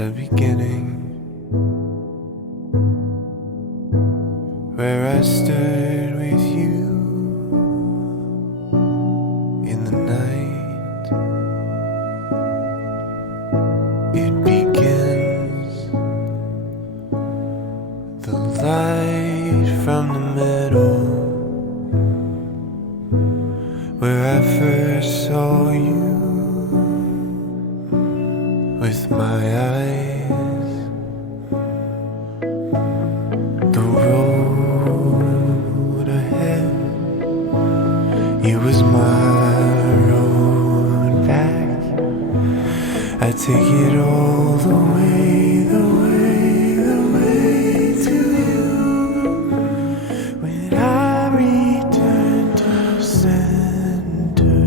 the beginning, where I stood with you in the night. It begins, the light from the middle, where I first saw you with my eyes. The road ahead, it was my road back. I take it all the way, the way to you. When I return to center,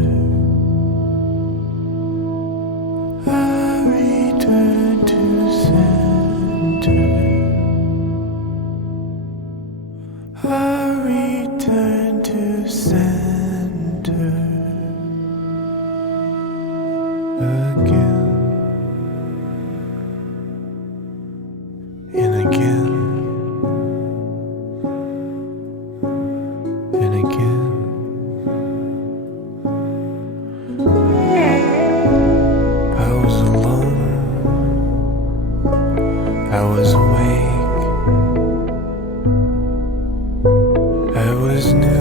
I return to center. I return to center again and again and again. I was alone, I was awake.